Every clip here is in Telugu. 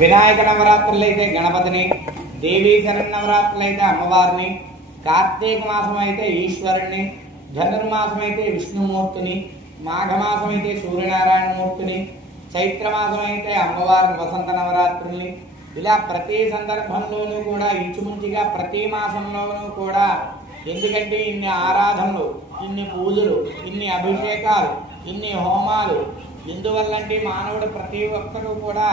వినాయక నవరాత్రులైతే గణపతిని, దేవీ శరన్నవరాత్రులైతే అమ్మవారిని, కార్తీక మాసం అయితే ఈశ్వరుణ్ణి, ధనుర్మాసం అయితే విష్ణుమూర్తిని, మాఘమాసం అయితే సూర్యనారాయణమూర్తిని, చైత్రమాసం అయితే అమ్మవారిని వసంత నవరాత్రుల్ని, ఇలా ప్రతి సందర్భంలోనూ కూడా ఇంచుమించుగా ప్రతి మాసంలోనూ కూడా, ఎందుకంటే ఇన్ని ఆరాధనలు, ఇన్ని పూజలు, ఇన్ని అభిషేకాలు, ఇన్ని హోమాలు ఎందువల్లంటే మానవుడు ప్రతి ఒక్కరూ కూడా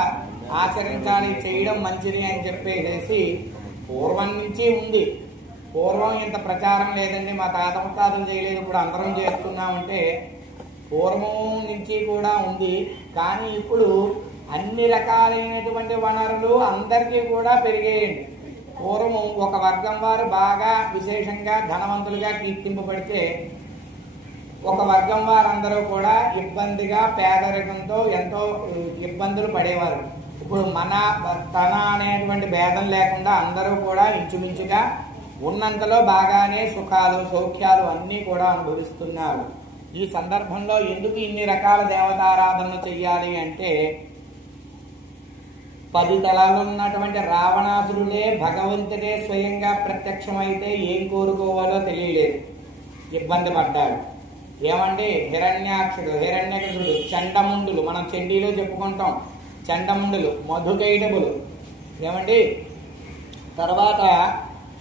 ఆచరించాలి, చేయడం మంచిది అని చెప్పేసి పూర్వం నుంచి ఉంది. పూర్వం ఇంత ప్రచారం లేదండి, మా తాత ముత్తాతలు చేయలేదు, ఇప్పుడు అందరం చేస్తున్నామంటే పూర్వం నుంచి కూడా ఉంది. కానీ ఇప్పుడు అన్ని రకాలైనటువంటి వనరులు అందరికీ కూడా పెరిగాయండి. పూర్వం ఒక వర్గం వారు బాగా విశేషంగా ధనవంతులుగా కీర్తింపబడితే ఒక వర్గం వారందరూ కూడా ఇబ్బందిగా పేదరికంతో ఎంతో ఇబ్బందులు పడేవారు. ఇప్పుడు మన తన అనేటువంటి భేదం లేకుండా అందరూ కూడా ఇంచుమించుగా ఉన్నంతలో బాగానే సుఖాలు సౌఖ్యాలు అన్నీ కూడా అనుభవిస్తున్నారు. ఈ సందర్భంలో ఎందుకు ఇన్ని రకాల దేవతారాధనలు చెయ్యాలి అంటే, 10 తలాలు ఉన్నటువంటి రావణాసురుడే భగవంతుడే స్వయంగా ప్రత్యక్షమైతే ఏం కోరుకోవాలో తెలియలేదు, ఇబ్బంది పడ్డాడు. ఏమండి, హిరణ్యాక్షుడు, హిరణ్యకృతుడు, చండముండులు, మనం చండీలో చెప్పుకుంటాం, చండముండులు, మధుకైటబులు, ఏమండి, తర్వాత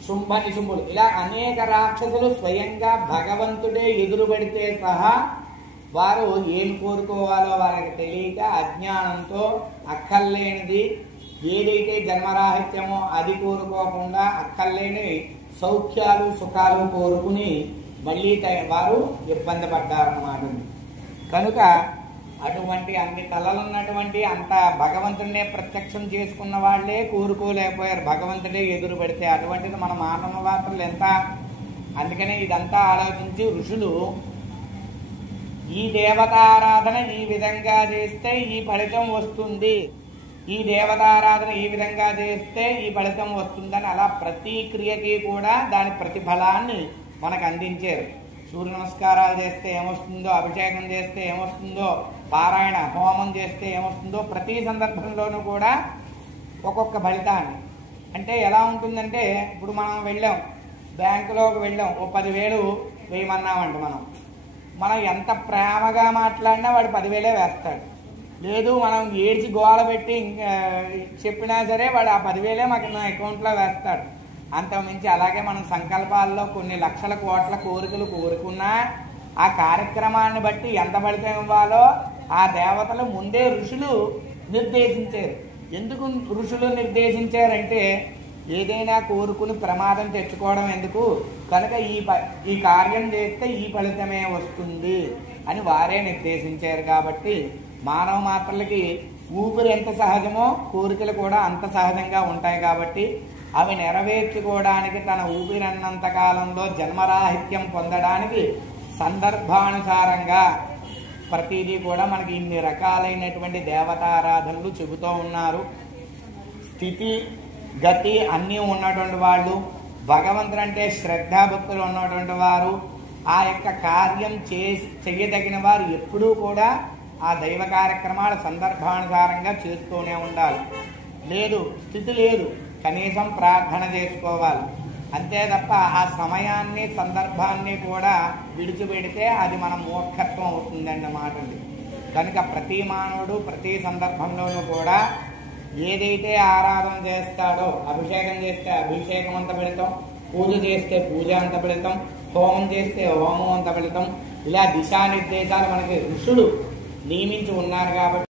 శుంభ నిశుంభులు, ఇలా అనేక రాక్షసులు స్వయంగా భగవంతుడే ఎదురుపడితే సహా వారు ఏం కోరుకోవాలో వారికి తెలియక అజ్ఞానంతో అక్కర్లేనిది ఏదైతే జన్మరాహిత్యమో అది కోరుకోకుండా అక్కర్లేని సౌఖ్యాలు సుఖాలు కోరుకుని మళ్ళీ వారు ఇబ్బంది పడ్డారన్నమాట. కనుక అటువంటి అన్ని తలలున్నటువంటి అంత భగవంతుడినే ప్రత్యక్షం చేసుకున్న వాళ్లే కోరుకోలేకపోయారు, భగవంతుడే ఎదురు పెడితే. అటువంటిది మన మానవ మాత్రలు ఎంత. అందుకనే ఇదంతా ఆలోచించి ఋషులు ఈ దేవతారాధన ఈ విధంగా చేస్తే ఈ ఫలితం వస్తుంది, ఈ దేవతారాధన ఈ విధంగా చేస్తే ఈ ఫలితం వస్తుందని అలా ప్రతి క్రియకి కూడా దాని ప్రతిఫలాన్ని మనకు అందించారు. సూర్య నమస్కారాలు చేస్తే ఏమొస్తుందో, అభిషేకం చేస్తే ఏమొస్తుందో, పారాయణ హోమం చేస్తే ఏమొస్తుందో, ప్రతి సందర్భంలోనూ కూడా ఒక్కొక్క ఫలితాన్ని. అంటే ఎలా ఉంటుందంటే, ఇప్పుడు మనం వెళ్ళాం, బ్యాంకులోకి వెళ్ళాం, ఓ 10,000 వేయమన్నామంట. మనం ఎంత ప్రేమగా మాట్లాడినా వాడు 10,000 వేస్తాడు. లేదు మనం ఏడ్చి గోల పెట్టి చెప్పినా సరే వాడు ఆ 10,000 మాకు నా అకౌంట్లో వేస్తాడు. అంతకుమించి అలాగే మనం సంకల్పాల్లో కొన్ని లక్షల కోట్ల కోరికలు కోరుకున్నా ఆ కార్యక్రమాన్ని బట్టి ఎంత ఫలితం ఇవ్వాలో ఆ దేవతలు ముందే ఋషులు నిర్దేశించారు. ఎందుకు ఋషులు నిర్దేశించారంటే, ఏదైనా కోరుకుని ప్రమాదం తెచ్చుకోవడం ఎందుకు, కనుక ఈ కార్యం చేస్తే ఈ ఫలితమే వస్తుంది అని వారే నిర్దేశించారు. కాబట్టి మానవ మాత్రలకి ఊపిరి ఎంత సహజమో కోరికలు కూడా అంత సహజంగా ఉంటాయి. కాబట్టి అవి నెరవేర్చుకోవడానికి తన ఊపిరన్నంత కాలంలో జన్మరాహిత్యం పొందడానికి సందర్భానుసారంగా ప్రతిదీ కూడా మనకి ఇన్ని రకాలైనటువంటి దేవతారాధనలు చెబుతూ ఉన్నారు. స్థితి గతి అన్నీ ఉన్నటువంటి వాళ్ళు, భగవంతుడు అంటే శ్రద్ధాభక్తులు ఉన్నటువంటి వారు, ఆ యొక్క కార్యం చెయ్యదగిన వారు ఎప్పుడూ కూడా ఆ దైవ కార్యక్రమాల సందర్భానుసారంగా చేస్తూనే ఉండాలి. లేదు స్థితి లేదు, కనీసం ప్రార్థన చేసుకోవాలి. అంతే తప్ప ఆ సమయాన్ని సందర్భాన్ని కూడా విడిచిపెడితే అది మన మూర్ఖత్వం అవుతుందన్నమాట. కనుక ప్రతి మానవుడు ప్రతి సందర్భంలోనూ కూడా ఏదైతే ఆరాధన చేస్తాడో, అభిషేకం చేస్తే అభిషేకం అంత ఫలితం, పూజ చేస్తే పూజ అంత ఫలితం, హోమం చేస్తే హోమం అంత ఫలితం, ఇలా దిశానిర్దేశాలు మనకి ఋషులు నియమించి ఉన్నారు. కాబట్టి